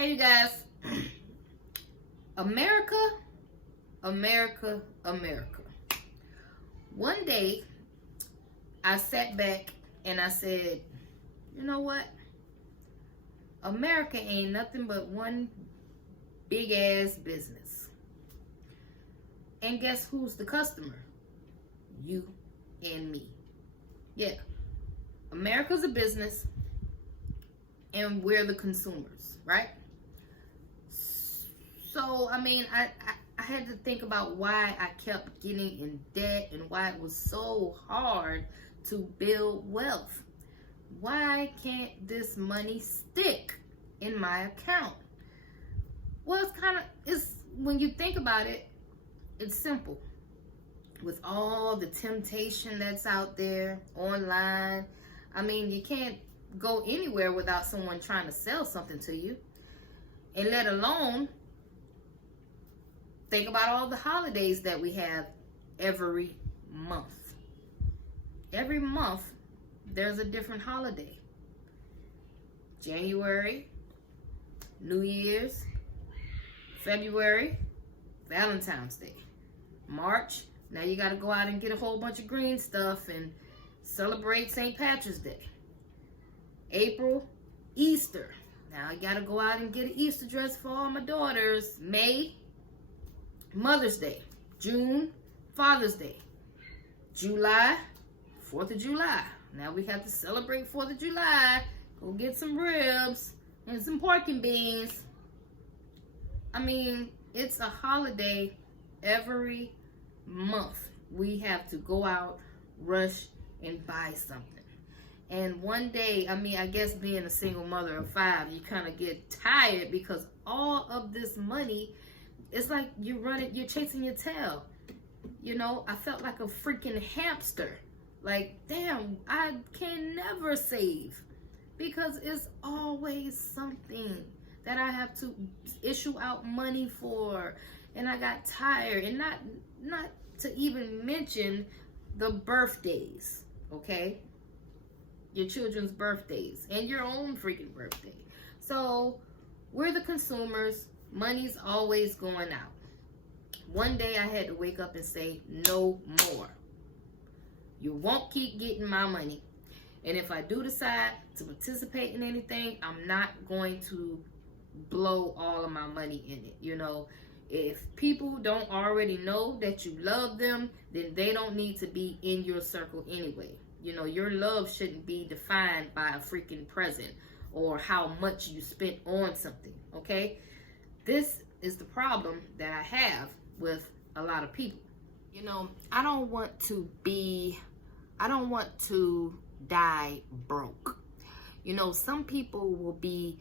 Hey, you guys. America, America, America. One day, I sat back and I said, you know what? America ain't nothing but one big ass business. And guess who's the customer? You and me. Yeah. America's a business and we're the consumers, right? So, I mean, I had to think about why I kept getting in debt and why it was so hard to build wealth. Why can't this money stick in my account? Well, it's when you think about it, it's simple. With all the temptation that's out there online, I mean, you can't go anywhere without someone trying to sell something to you. And let alone think about all the holidays that we have every month. Every month, there's a different holiday. January, New Year's, February, Valentine's Day. March, now you got to go out and get a whole bunch of green stuff and celebrate St. Patrick's Day. April, Easter. Now you got to go out and get an Easter dress for all my daughters. May, Mother's Day. June, Father's Day. July, 4th of July. Now we have to celebrate 4th of July. Go get some ribs and some pork and beans. I mean, it's a holiday every month. We have to go out, rush, and buy something. And one day, I mean, I guess being a single mother of 5, you kind of get tired because all of this money, it's like you're chasing your tail. You know, I felt like a freaking hamster. Like, damn, I can never save because it's always something that I have to issue out money for. And I got tired. And not to even mention the birthdays, okay? Your children's birthdays and your own freaking birthday. So we're the consumers. Money's always going out. One day I had to wake up and say, no more. You won't keep getting my money. And if I do decide to participate in anything, I'm not going to blow all of my money in it. You know, if people don't already know that you love them, then they don't need to be in your circle anyway. You know, your love shouldn't be defined by a freaking present or how much you spent on something, okay? This is the problem that I have with a lot of people. You know, I don't want to die broke. You know, some people will be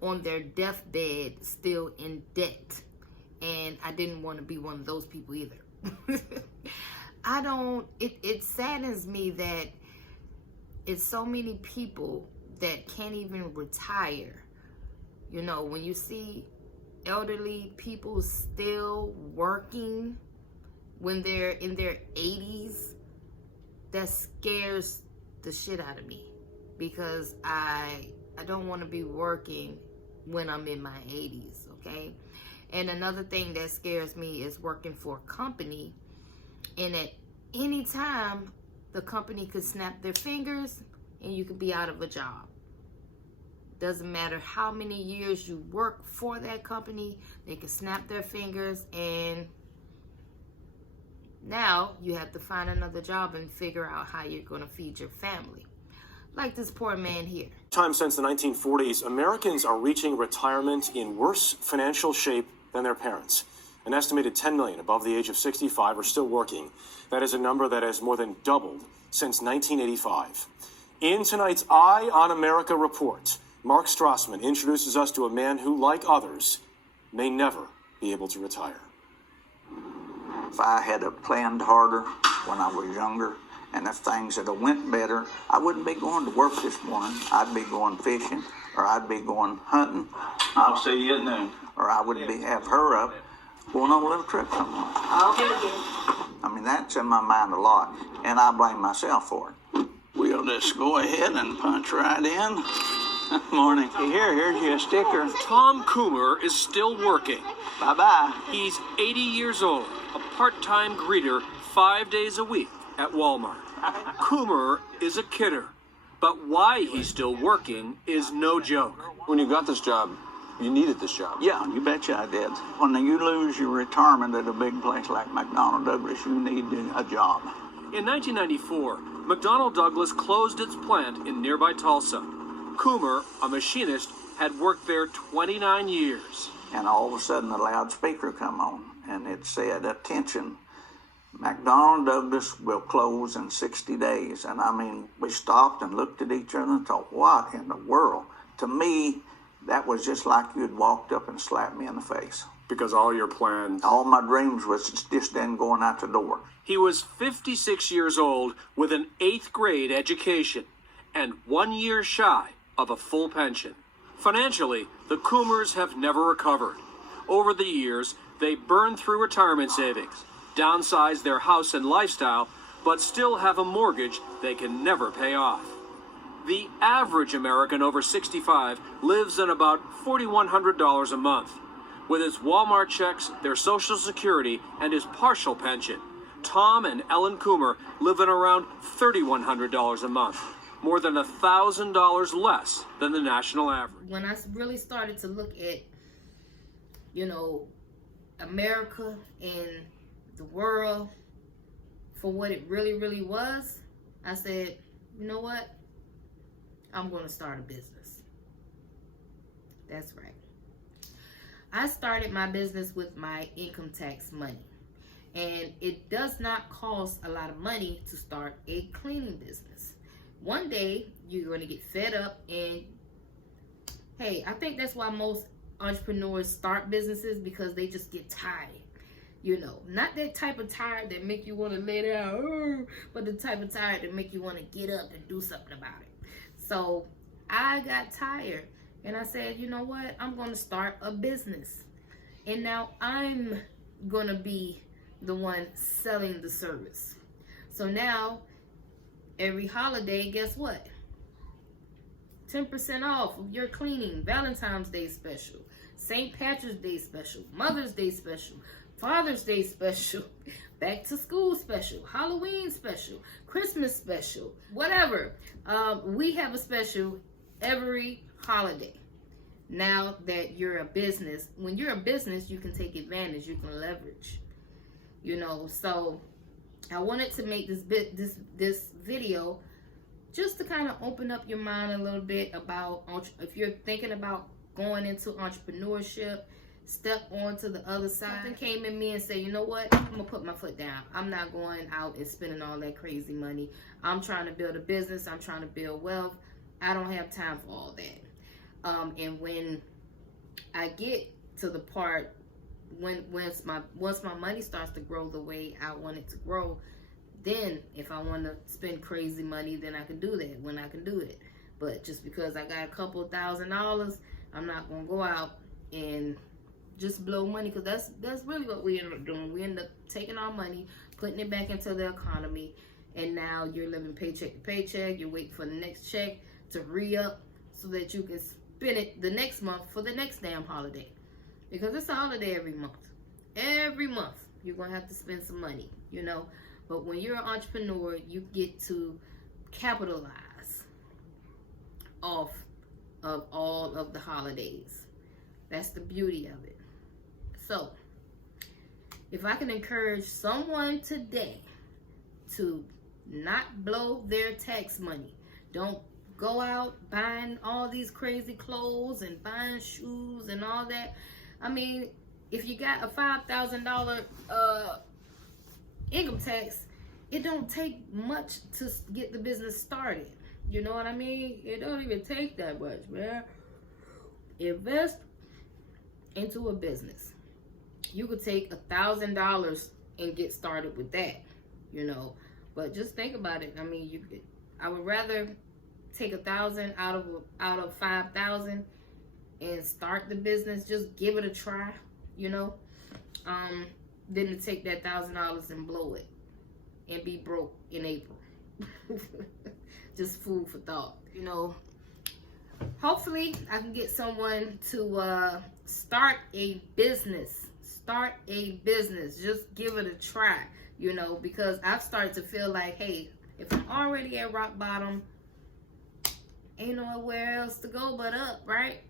on their deathbed still in debt. And I didn't want to be one of those people either. It saddens me that it's so many people that can't even retire. You know, when you see elderly people still working when they're in their 80s, that scares the shit out of me because I don't want to be working when I'm in my 80s, okay? And another thing that scares me is working for a company, and at any time the company could snap their fingers and you could be out of a job. Doesn't matter how many years you work for that company, they can snap their fingers and now you have to find another job and figure out how you're going to feed your family. Like this poor man here. Time since the 1940s, Americans are reaching retirement in worse financial shape than their parents. An estimated 10 million above the age of 65 are still working. That is a number that has more than doubled since 1985. In tonight's Eye on America report, Mark Strassman introduces us to a man who, like others, may never be able to retire. If I had planned harder when I was younger, and if things had went better, I wouldn't be going to work this morning. I'd be going fishing, or I'd be going hunting. I'll see you at noon. Or I would have her up going on a little trip somewhere. I'll get it. I mean, that's in my mind a lot, and I blame myself for it. We'll just go ahead and punch right in. Morning. Here's your sticker. Tom Coomer is still working. Bye-bye. He's 80 years old, a part-time greeter 5 days a week at Walmart. Coomer is a kidder, but why he's still working is no joke. When you got this job, you needed this job. Yeah, you betcha I did. When you lose your retirement at a big place like McDonnell Douglas, you need a job. In 1994, McDonnell Douglas closed its plant in nearby Tulsa. Coomer, a machinist, had worked there 29 years. And all of a sudden the loudspeaker come on, and it said, "Attention, McDonnell Douglas will close in 60 days. And I mean, we stopped and looked at each other and thought, what in the world? To me, that was just like you'd walked up and slapped me in the face. Because all your plans... All my dreams was just then going out the door. He was 56 years old with an 8th grade education and 1 year shy of a full pension. Financially, the Coomers have never recovered. Over the years, they burned through retirement savings, downsized their house and lifestyle, but still have a mortgage they can never pay off. The average American over 65 lives on about $4,100 a month. With his Walmart checks, their Social Security, and his partial pension, Tom and Ellen Coomer live in around $3,100 a month, more than $1,000 less than the national average. When I really started to look at, America and the world for what it really, really was, I said, you know what? I'm going to start a business. That's right. I started my business with my income tax money. And it does not cost a lot of money to start a cleaning business. One day, you're going to get fed up and, hey, I think that's why most entrepreneurs start businesses, because they just get tired. Not that type of tired that make you want to lay down, but the type of tired that make you want to get up and do something about it. So I got tired and I said, you know what? I'm going to start a business. And now I'm going to be the one selling the service. So now every holiday, guess what? 10% off of your cleaning, Valentine's Day special, St. Patrick's Day special, Mother's Day special, Father's Day special, back to school special, Halloween special, Christmas special, whatever. We have a special every holiday. Now that you're a business, when you're a business, you can take advantage, you can leverage. So I wanted to make this video just to kind of open up your mind a little bit about if you're thinking about going into entrepreneurship, step on to the other side. Something came in me and said, you know what, I'm gonna put my foot down. I'm not going out and spending all that crazy money. I'm trying to build a business. I'm trying to build wealth. I don't have time for all that. And when I get to the part once my money starts to grow the way I want it to grow, then if I want to spend crazy money, then I can do that when I can do it. But just because I got a couple $1,000s, I'm not gonna go out and just blow money, because that's really what we end up doing. We end up taking our money, putting it back into the economy, and now you're living paycheck to paycheck. You're waiting for the next check to re-up so that you can spend it the next month for the next damn holiday. Because it's a holiday every month. Every month you're going to have to spend some money, But when you're an entrepreneur, you get to capitalize off of all of the holidays. That's the beauty of it. So, if I can encourage someone today to not blow their tax money, don't go out buying all these crazy clothes and buying shoes and all that. I mean, if you got a $5,000 income tax, it don't take much to get the business started. You know what I mean? It don't even take that much, man. Invest into a business. You could take $1,000 and get started with that, But just think about it. I mean, I would rather take $1,000 out of 5,000 and start the business. Just give it a try, than to take that $1,000 and blow it and be broke in April. Just food for thought. hopefully I can get someone to start a business. Start a business. Just give it a try, you know, because I've started to feel like, hey, if I'm already at rock bottom, ain't nowhere else to go but up, right?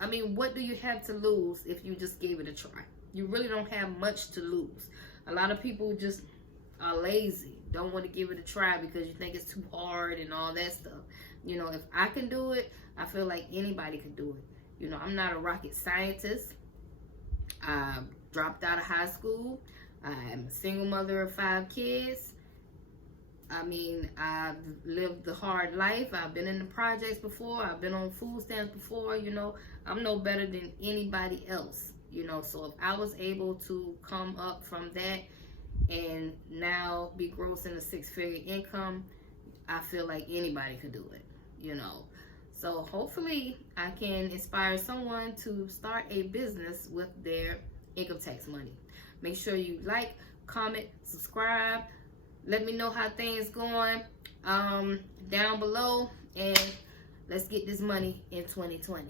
I mean, what do you have to lose if you just gave it a try? You really don't have much to lose. A lot of people just are lazy, don't want to give it a try because you think it's too hard and all that stuff. You know, if I can do it, I feel like anybody can do it. You know, I'm not a rocket scientist. I dropped out of high school. I'm a single mother of 5 kids. I mean, I've lived the hard life. I've been in the projects before. I've been on food stamps before. You know, I'm no better than anybody else. You know, so if I was able to come up from that and now be grossing a 6-figure income, I feel like anybody could do it, you know. So hopefully I can inspire someone to start a business with their income tax money. Make sure you like, comment, subscribe. Let me know how things going down below, and let's get this money in 2020.